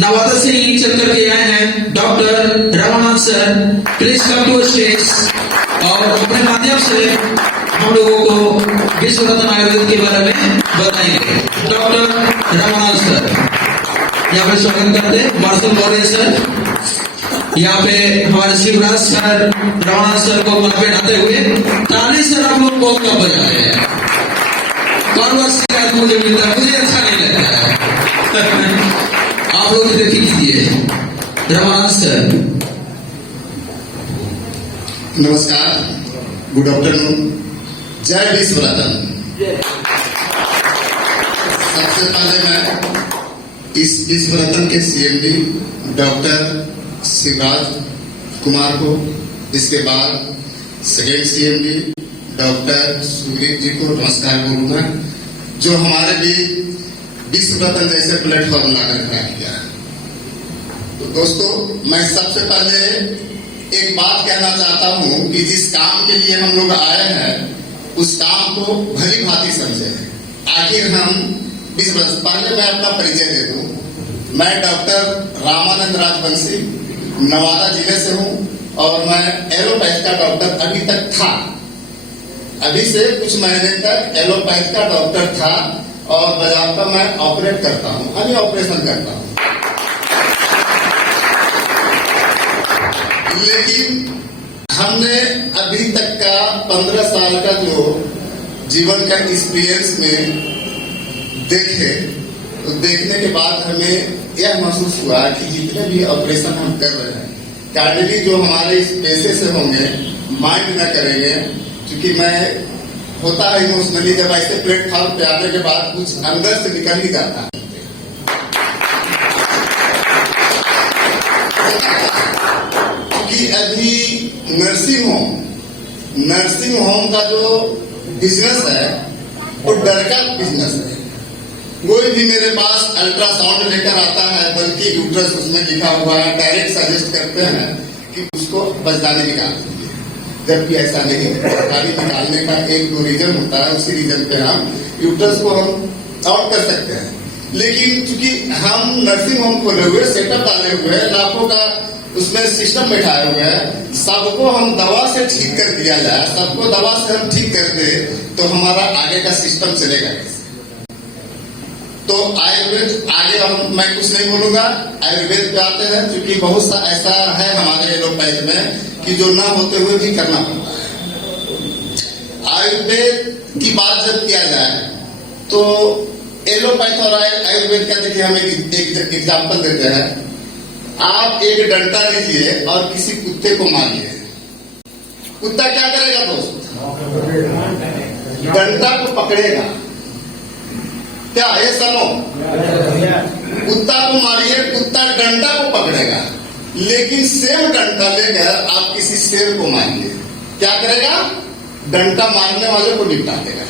नवादा से ही चल करके आए हैं doctor Ramanath sir. Please come to stage और अपने माध्यम से हम लोगों को विश्व रत्न आयुर्वेद के बारे में बताएंगे। डॉक्टर रमानाथ सर यहाँ पे स्वागत करते हैं। मार्शल मौर्य सर यहाँ पे हमारे शिवराज सर रमानाथ सर को पहनाते हुए ताली सर आप लोग बहुत कम बजा रहे हैं। बार बार शिकायत मुझे मिलता है, मुझे अच्छा नहीं लगता है। आप लोग इधर कीजिए रमानाथ सर। नमस्कार, गुड आफ्टरनून, जय विश्व रत्न। सबसे पहले मैं इस विश्व रत्न के सीएमडी डॉक्टर शिवराज कुमार को, इसके बाद सेकेंड सीएमडी डॉक्टर सुग्रीव जी को नमस्कार बोलूंगा, जो हमारे लिए विश्व रत्न जैसे प्लेटफॉर्म लाकर खड़ा किया। तो दोस्तों, मैं सबसे पहले एक बात कहना चाहता हूं कि जिस काम के लिए हम लोग आए हैं उस काम को भली भांति समझे। आखिर हम पहले मैं अपना परिचय दे दूं। मैं डॉक्टर रामानंद राजवंशी नवादा जिले से हूं और मैं एलोपैथ का डॉक्टर अभी तक था। अभी से कुछ महीने तक एलोपैथ का डॉक्टर था और बाजाबता मैं ऑपरेट करता हूं, अभी ऑपरेशन करता हूं। लेकिन हमने अभी तक का 15 साल का जो जीवन का एक्सपीरियंस में देखे, तो देखने के बाद हमें यह महसूस हुआ कि जितने भी ऑपरेशन हम कर रहे हैं कार्डियली जो हमारे इस पेशे से होंगे, माइंड न करेंगे, क्योंकि मैं होता है इमोशनली, जब ऐसे प्लेटफॉर्म पे आने के बाद कुछ अंदर से निकल ही जाता है। क्योंकि अभी नर्सिंग होम का जो बिजनेस है वो डर का बिजनेस है। कोई भी मेरे पास अल्ट्रासाउंड लेकर आता है, बल्कि यूट्रस उसमें लिखा हुआ है, डायरेक्ट सजेस्ट करते हैं कि उसको बचदानी निकाल दीजिए, जबकि ऐसा नहीं है। बचदानी निकालने का एक दो रीजन होता है, उसी रीजन पे हम यूट्रस को हम आउट कर सकते हैं। लेकिन चूंकि हम नर्सिंग होम खोले हुए, सेटअप डाले हुए हैं, लाखों का उसमें सिस्टम बैठाए हुए हैं, सबको हम दवा से ठीक कर दिया जाए, सबको दवा से हम ठीक कर दे तो हमारा आगे का सिस्टम चलेगा। तो आयुर्वेद आगे हम मैं कुछ नहीं बोलूंगा, आयुर्वेद पे आते हैं, क्योंकि बहुत सा ऐसा है हमारे एलोपैथ में कि जो ना होते हुए भी करना पड़ता है। आयुर्वेद की बात जब किया जाए तो एलोपैथ और आयुर्वेद का देखिए हम एक एग्जाम्पल देते हैं। आप एक डंडा लीजिए और किसी कुत्ते को मारिए, कुत्ता क्या करेगा दोस्त? डंडा को पकड़ेगा। क्या ये सुनो, कुत्ता को मारिए, कुत्ता डंडा को पकड़ेगा। लेकिन सेम डंडा लेकर आप किसी शेर को मारिए, क्या करेगा? डंडा मारने वाले को निपटा देगा।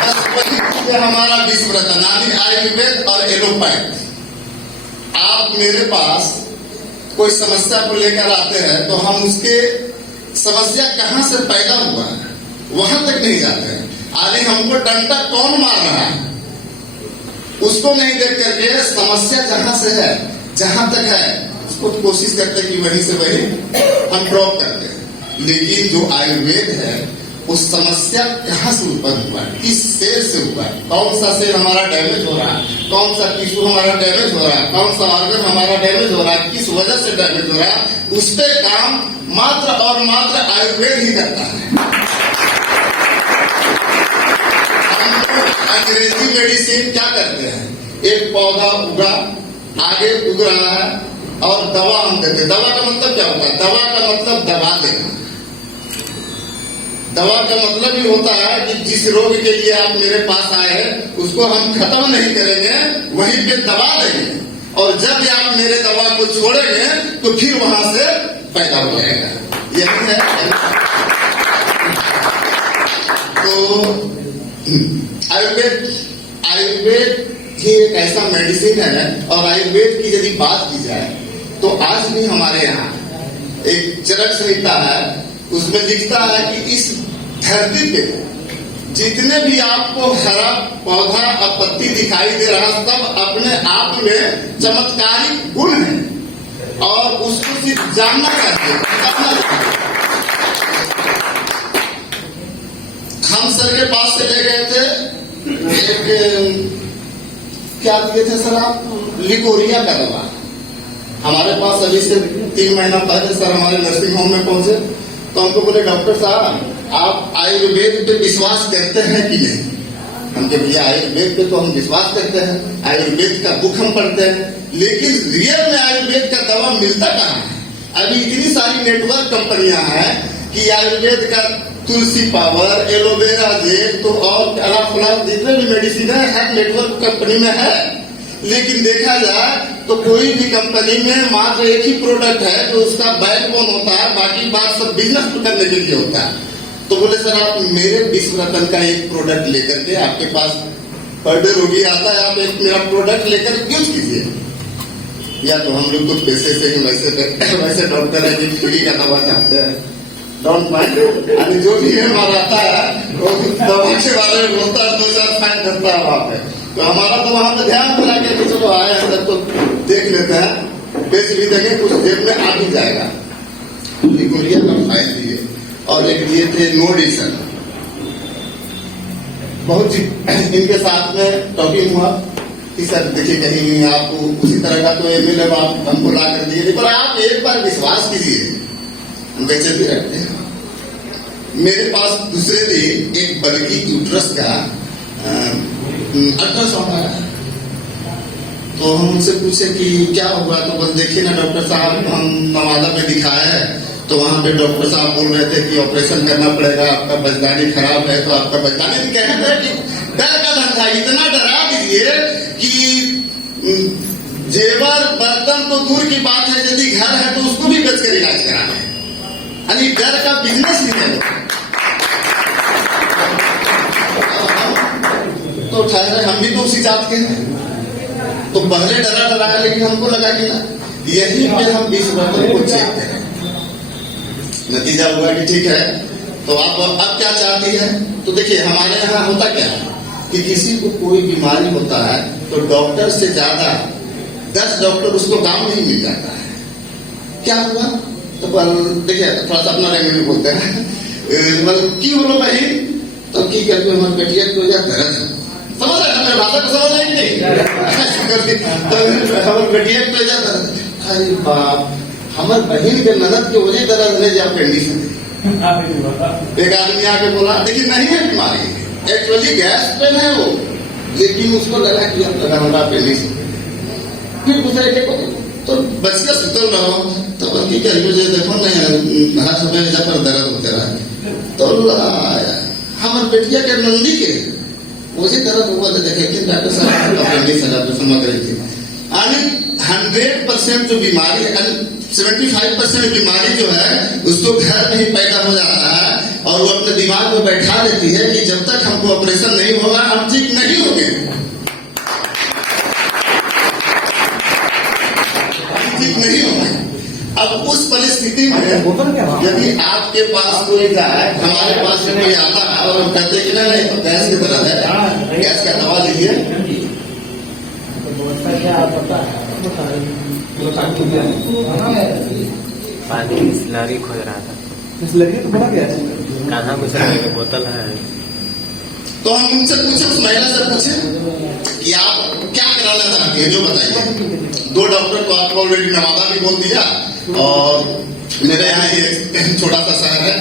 बस वही हमारा विश्व रत्न आयुर्वेद और एलोपैथ। आप मेरे पास कोई समस्या को लेकर आते हैं तो हम उसके समस्या कहां से पैदा हुआ है वहां तक नहीं जाते हैं। आगे हमको डंडा कौन मार रहा है उसको नहीं देख करके समस्या जहां से है, जहां तक है, उसको कोशिश करते हैं कि वहीं से वहीं हम ड्रॉप करते हैं। लेकिन जो आयुर्वेद है उस समस्या कहां से उत्पन्न हुआ है, किस सेल से हुआ है, कौन सा सेल हमारा डैमेज हो रहा है, कौन सा टिश्यू हमारा डैमेज हो रहा है, कौन सा ऑर्गन हमारा डैमेज हो रहा है, किस वजह से डैमेज हो रहा है, उस पे काम मात्र और मात्र आयुर्वेद ही करता है। अंग्रेजी मेडिसिन क्या करते हैं? एक पौधा उगा, आगे उग रहा है और दवा हम देते हैं। दवा का मतलब क्या होता है? दवा का मतलब दबा देना। दवा का मतलब ही होता है कि जिस रोग के लिए आप मेरे पास आए हैं उसको हम खत्म नहीं करेंगे, वहीं पे दबा देंगे, और जब आप मेरे दवा को छोड़ेंगे तो फिर वहां से पैदा हो जाएगा। यही है। तो आयुर्वेद ही एक ऐसा मेडिसिन है, और आयुर्वेद की यदि बात की जाए तो आज भी हमारे यहाँ एक चरक संहिता है, उसमें लिखता है कि इस धरती पे जितने भी आपको हरा पौधा और पत्ती दिखाई दे रहा है सब अपने आप में चमत्कारिक गुण है और उसको सिर्फ जानना चाहिए, समझना चाहिए। हम सर के पास से ले गए थे एक क्या दिए थे सर आप, लिकोरिया का दवा। हमारे पास अभी से 3 महीना पहले सर हमारे नर्सिंग होम में पहुंचे तो हमको बोले डॉक्टर साहब आप आयुर्वेद पे विश्वास करते हैं कि नहीं? हम कहे भैया आयुर्वेद पे तो हम विश्वास करते हैं, आयुर्वेद का बुक हम पढ़ते हैं, लेकिन रियल में आयुर्वेद का दवा मिलता कहाँ है? अभी इतनी सारी नेटवर्क कंपनियां हैं कि आयुर्वेद का तुलसी पावर, एलोवेरा जेल तो और अलाफ जितने भी मेडिसिन है हर नेटवर्क कंपनी में है, लेकिन देखा जाए तो कोई भी कंपनी में मात्र एक ही प्रोडक्ट है जो उसका बैकबोन होता है, बाकी बात सब बिजनेस करने के लिए होता है। तो बोले सर आप मेरे विश्व रत्न का एक प्रोडक्ट लेकर के, आपके पास पर डे रोगी आता है, आप एक मेरा प्रोडक्ट लेकर यूज कीजिए। या तो हम लोग कुछ पैसे से ही वैसे डॉक्टर है कि फ्री का दवा चाहते हैं, डोंट माइंड, अभी जो भी हमारा आता है वो दवा के बारे में बोलता है, 2-4 फाइन करता है वहां पे। तो हमारा तो वहां पे ध्यान रखा के तो चलो आए अंदर तो देख लेते हैं, बेच भी देंगे, कुछ जेब में आ भी जाएगा। लिकोरिया का फाइल दिए और एक दिए थे नोडिसन। बहुत इनके साथ में टॉकिंग हुआ कि सर देखिए कहीं आपको उसी तरह का तो एमिल आप हमको ला कर दिए, पर आप एक बार विश्वास कीजिए, बेचे भी रखते हैं। मेरे पास दूसरे दिन एक बल्कि यूट्रस का अल्ट्रासाउंड आया, तो हम उनसे पूछे कि क्या हुआ, तो बस देखिए ना डॉक्टर साहब हम नवादा में दिखाए तो वहां पे डॉक्टर साहब बोल रहे थे कि ऑपरेशन करना पड़ेगा, आपका बजदानी खराब है, तो आपका बजदानी कहना है कि डर का धंधा, इतना डरा दीजिए कि जेवर बर्तन तो दूर की बात है, यदि घर है तो उसको भी बेच कर इलाज कराना है, यानी डर का बिजनेस नहीं है। तो ठहरे हम भी तो उसी जात के हैं, तो पहले डरा डराया, लेकिन हमको लगा कि ना यही पे हम 20 बर्तन को चेक करें। नतीजा हुआ कि ठीक है, तो आप अब क्या चाहती है? तो देखिए हमारे यहाँ होता क्या है कि किसी को कोई बीमारी होता है तो डॉक्टर से ज्यादा 10 डॉक्टर उसको काम नहीं मिल जाता है। क्या हुआ? तो देखिए थोड़ा सा अपना लैंग्वेज बोलते हैं, मतलब की बोलो भाई, तो की करके हमारे बेटिया को जाता है, समझ रहे हैं मेरे भाषा को, समझ रहे नहीं? तो हमारे बेटिया को जाता है, अरे बाप हमारे बहन के ननद के वजह दर्द है जब कंडीशन। एक आदमी आके बोला देखिए नहीं है बीमारी, एक्चुअली गैस पेन है वो, लेकिन उसको लगा कि अब लगा हमारा पेनिस। फिर दूसरे देखो तो बच्चा सुतल रहो तो बल्कि कहीं देखो नहीं हर समय जब पर दर्द होते रहा, तो हमारे बेटिया के नंदी के मुझे दर्द हुआ तो देखे कि डॉक्टर साहब अपेंडिक्स है, डॉक्टर समझ रही थी। 100% जो बीमारी है, 75% बीमारी जो है उसको घर में ही पैदा हो जाता है और वो अपने दिमाग में बैठा देती है कि जब तक हमको ऑपरेशन नहीं होगा हम ठीक नहीं होंगे, ठीक नहीं होंगे। अब उस परिस्थिति में यदि आपके पास कोई जाए, हमारे पास से कोई आता है और हम कहते कि नहीं गैस की तरह है, गैस का दवा लीजिए, पानी स्लरी खोज रहा था, स्लरी तो बड़ा गैस कहाँ में बोतल है। तो हम उनसे पूछे, उस महिला से पूछे कि आप क्या कराना चाहती है, जो बताइए। 2 डॉक्टर को आपको ऑलरेडी नवादा भी बोल दिया और मेरे यहाँ एक छोटा सा शहर है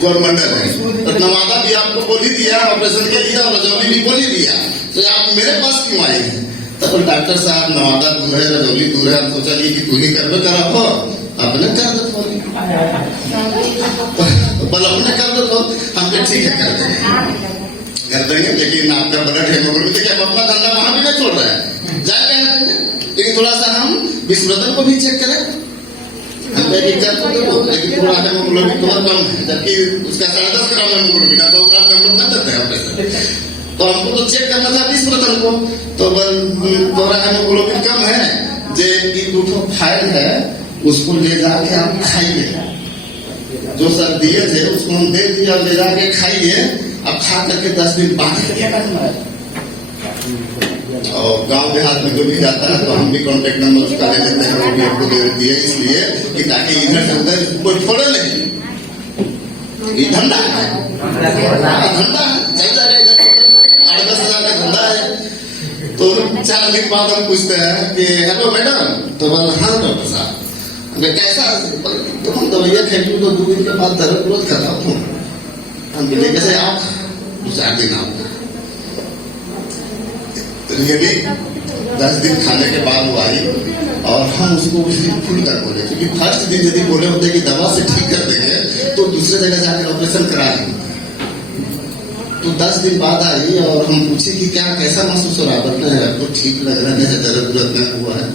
जोर मंडल है, तो नवादा भी आपको बोल ही दिया ऑपरेशन के लिए और रजौली भी बोल ही दिया, तो आप मेरे पास क्यों आए हैं? तो डॉक्टर साहब नवादा दूर है, रजौली दूर है, हम सोचा कि तू ही कर करा हो, अपने कर दो, बल अपने कर दो, हम ठीक है कर देंगे, लेकिन आपका ब्लड हेमोग्लोबिन देखिए हम अपना धंधा वहां भी नहीं छोड़ रहे हैं, जाकर लेकिन थोड़ा सा हम विश्वरत्न को भी चेक करें, हम कर दो, लेकिन थोड़ा हेमोग्लोबिन बहुत कम है, जबकि उसका 10.5 ग्राम हेमोग्लोबिन है, 2 ग्राम में हम लोग कर देते हैं ऑपरेशन। तो हमको तो चेक करना था विश्वरत्न को, तो थोड़ा हेमोग्लोबिन कम है, जे 2 फाइल है उसको ले जाके आप खाइए, जो सर दिए थे उसको हम दे दिया, ले जाके खाइए, अब अब खा करके 10 दिन बाद क्या करना है। और गांव देहात में जो भी जाता है तो हम भी कांटेक्ट नंबर उसका ले लेते हैं, वो भी हमको दे दिए, इसलिए कि ताकि इधर से उधर कोई छोड़े नहीं। ये धंधा है, धंधा है, चलता रहेगा। 8-10 हज़ार का धंधा है। तो 4 दिन बाद हम पूछते हैं कि हेलो मैडम, तो बोल हाँ डॉक्टर साहब, मैं कैसा, तो हम दवाइयाँ खेलूँ तो 2 दिन के बाद दर्द रोज खाता हूँ। हम बोले कैसे आप 4 दिन आप रियली 10 दिन खाने के बाद वो आई और हम उसको उस दिन खुल कर बोले, क्योंकि फर्स्ट दिन यदि बोले होते कि दवा से ठीक कर देंगे तो दूसरे जगह जाकर ऑपरेशन करा लेंगे। तो 10 दिन बाद आई और हम पूछे कि क्या कैसा महसूस हो रहा है, बोलते हैं आपको ठीक लग रहा है, दर्द उर्द नहीं हुआ है।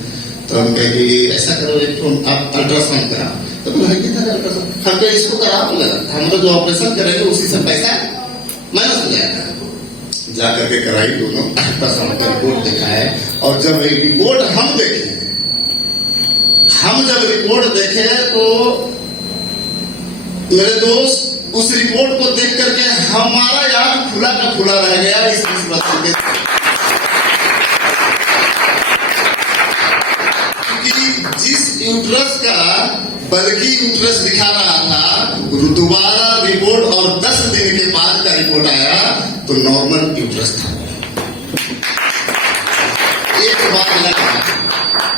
तो हम कहे कि ऐसा करो, एक तो आप अल्ट्रासाउंड कराओ। तो बोले किधर अल्ट्रासाउंड, हम कहे इसको कराओ, बोले हम लोग जो ऑपरेशन करेंगे उसी से पैसा माइनस हो जाएगा। जाकर के कराई, दोनों अल्ट्रासाउंड का रिपोर्ट दिखाए। और जब रिपोर्ट हम जब रिपोर्ट देखे तो मेरे दोस्त उस रिपोर्ट को देख करके हमारा यार खुला का खुला रह गया। इस जिस यूट्रस का बल्कि यूट्रस दिखा रहा था, दोबारा रिपोर्ट और 10 दिन के बाद का रिपोर्ट आया तो नॉर्मल यूट्रस था। एक बार लगा,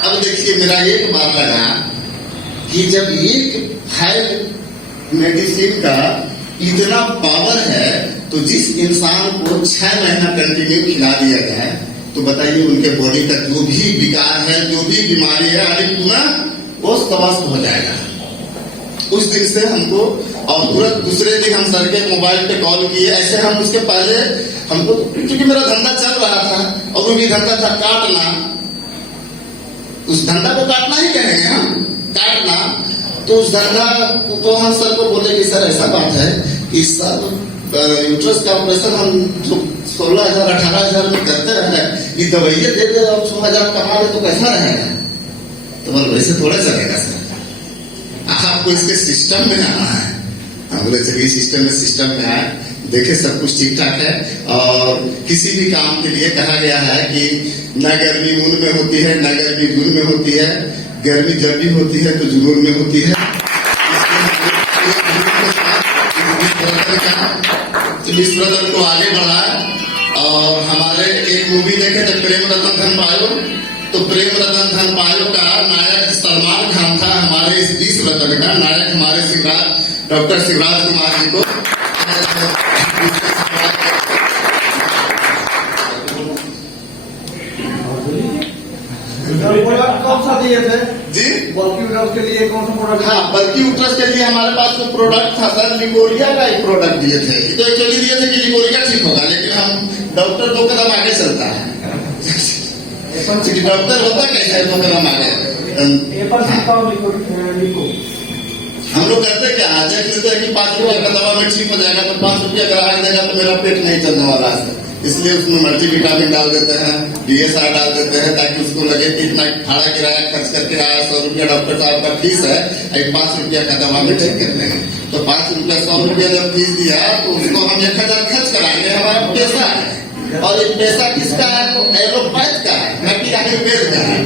अब देखिए मेरा एक बार लगा कि जब एक फाइल मेडिसिन का इतना पावर है तो जिस इंसान को 6 महीना कंटिन्यू खिला दिया जाए तो बताइए उनके बॉडी का जो भी विकार है, जो भी बीमारी है, अभी पुनः वो समाप्त हो जाएगा। उस दिन से हमको, और तुरंत दूसरे दिन हम सर के मोबाइल पे कॉल किए। ऐसे हम उसके पहले हमको, क्योंकि मेरा धंधा चल रहा था और वो भी धंधा था काटना, उस धंधा को काटना ही कहेंगे हम, काटना। तो उस धंधा तो हम सर को बोले कि सर ऐसा बात है कि सब यूट्रस का ऑपरेशन हम जो 16,000-18,000 में करते हैं, ये दवाइयाँ दे दे और 6,000 कमा ले तो कैसा रहेगा। तो बोले वैसे थोड़ा चलेगा सर, आपको इसके सिस्टम में आना है। हम बोले चलिए सिस्टम में आए, देखे सब कुछ ठीक ठाक है। और किसी भी काम के लिए कहा गया है कि न गर्मी ऊन में होती है, न गर्मी दूर में होती है, गर्मी जब भी होती है तो जुनून में होती है। इस ब्रदर को आगे बढ़ाए। और हमारे एक मूवी देखे थे प्रेम रतन धन पायो, तो प्रेम रतन धन पायो का नायक सलमान खान था। हमारे इस 20 रतन का नायक हमारे डॉक्टर शिवराज कुमार जी को कौन सा दिए थे जी, बल्कि यूट्रस के लिए कौन सा प्रोडक्ट? हाँ, बल्कि यूट्रस के लिए हमारे पास जो प्रोडक्ट था सर, लिकोरिया का एक प्रोडक्ट दिए थे। तो एक्चुअली दिए थे कि लिकोरिया ठीक होगा, लेकिन हम डॉक्टर 2 कदम आगे चलता है। डॉक्टर होता कैसे है 2 कदम आगे। हम लोग करते क्या, चेक लेते हैं कि 5 रुपया का दवा में ठीक हो जाएगा, तो 5 रुपया का आगे देगा तो मेरा पेट नहीं चलने वाला है, इसलिए उसमें मल्टीविटामिन डाल देते हैं, DSR डाल देते हैं, ताकि उसको लगे कि इतना भाड़ा किराया खर्च करके आया, 100 रुपया डॉक्टर साहब का फीस है, 5 रुपया का दवा में ठीक करते हैं। तो 5 रुपया 100 रुपया जब फीस दिया तो उसको हम 1000 खर्च कराएंगे, हमारा पैसा है। और ये पैसा किसका है, तो एलोपैथ का है, न कि आयुर्वेद का है।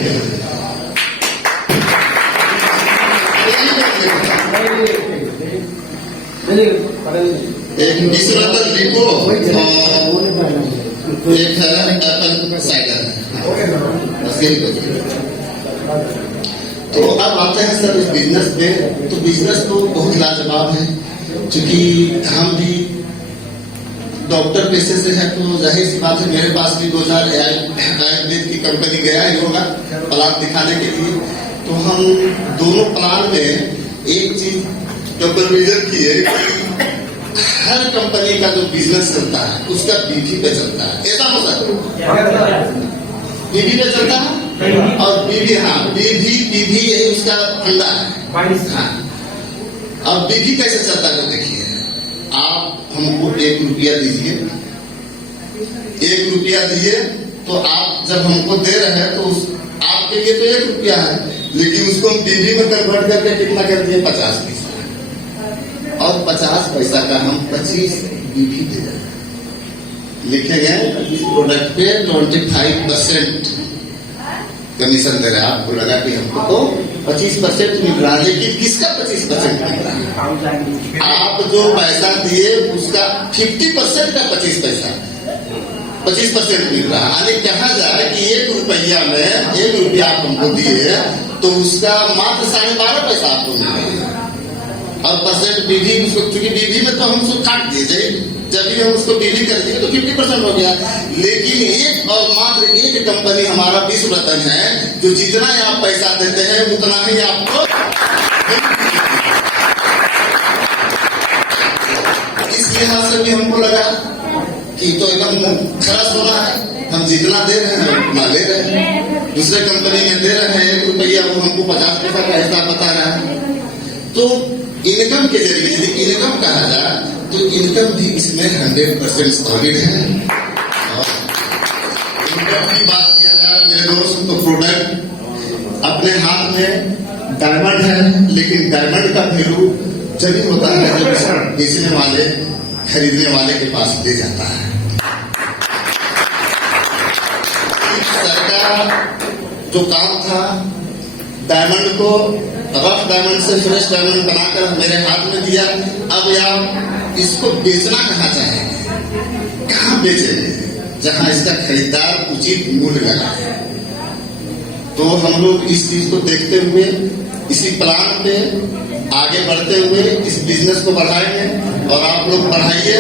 एक मिश्रतन लिको और एक है एप्पल साइडर। तो अब आते हैं सर इस बिजनेस पे। तो बिजनेस तो बहुत लाजवाब है, क्योंकि हम भी डॉक्टर पेशे से है, तो जाहिर सी बात है मेरे पास भी 2000 आयुर्वेद की कंपनी गया ही होगा प्लान दिखाने के लिए। तो हम दोनों प्लान में एक चीज कंपेरिजन किए, हर कंपनी का जो बिजनेस चलता है उसका बीवी पे चलता है। ऐसा हो सकता है बीवी पे चलता है, और बीवी, हाँ बीवी यही उसका फंडा है। हाँ, अब बीवी कैसे चलता है देखिए, आप हमको 1 रुपया दीजिए, 1 रुपया दिए तो आप जब हमको दे रहे हैं तो आपके लिए तो 1 रुपया है, लेकिन उसको हम बीवी में कन्वर्ट करके कितना कर दिए, 50 पैसा। और 50 पैसा का हम 25 बीवी दे रहे हैं। लिखे गए इस प्रोडक्ट पे 25% कमीशन दे रहे हैं। आपको लगा कि हमको तो 25% मिल रहा है, लेकिन किसका 25% मिल रहा है? आप जो पैसा दिए उसका 50% का 25% मिल रहा है। यानी कहा जाए कि 1 रुपया में 1 रुपया आप हमको दिए तो उसका मात्र 12.5 पैसा आपको मिल रहा है। और परसेंट विधि उसको, चूंकि विधि में तो हम उसको काट दिए, जब भी हम उसको विधि कर दिए तो 50% हो गया। लेकिन एक और मात्र एक कंपनी हमारा विश्व रतन है जो जितना ही आप पैसा देते हैं उतना ही आपको, इस लिहाज से भी हमको लगा कि तो एकदम खरा सोना है। हम जितना दे रहे हैं उतना ले रहे हैं। दूसरे कंपनी में दे रहे हैं 1 रुपया, वो हमको 50 पैसा का हिसाब बता रहा है। तो इनकम के जरिए यदि इनकम कहा जाए तो इनकम भी इसमें 100% सॉलिड है। और इनकम की बात किया जाए मेरे दोस्त, तो प्रोडक्ट अपने हाथ में डायमंड है, लेकिन डायमंड का वैल्यू जब भी होता है जब बेचने वाले खरीदने वाले के पास ले जाता है। सरकार जो काम था डायमंड को रफ डायमंड से फ्रेश डायमंड बनाकर मेरे हाथ में दिया। अब आप इसको बेचना कहाँ चाहेंगे, कहाँ बेचेंगे? जहां इसका खरीदार उचित मूल्य लगाए। तो हम लोग इस चीज को देखते हुए इसी प्लान पे आगे बढ़ते हुए इस बिजनेस को बढ़ाएंगे और आप लोग बढ़ाइए।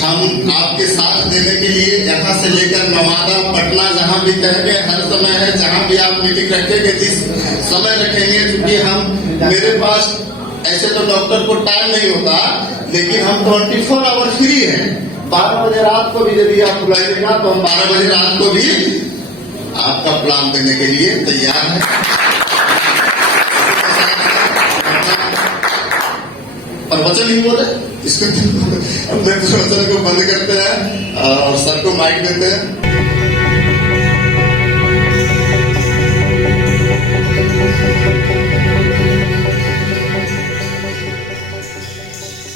हम आपके साथ देने के लिए यहाँ से लेकर नवादा, पटना, जहाँ भी कहेंगे हर समय है। जहाँ भी आप मीटिंग रखेंगे, जिस समय रखेंगे, क्योंकि हम मेरे पास ऐसे तो डॉक्टर को टाइम नहीं होता, लेकिन हम 24 आवर फ्री हैं। 12 बजे रात को भी यदि आप बुलाइएगा तो हम 12 बजे रात को भी आपका प्लान देने के लिए तैयार है। और वचन ही बोले इसको, वचन को बंद करते हैं और सर को माइक देते हैं।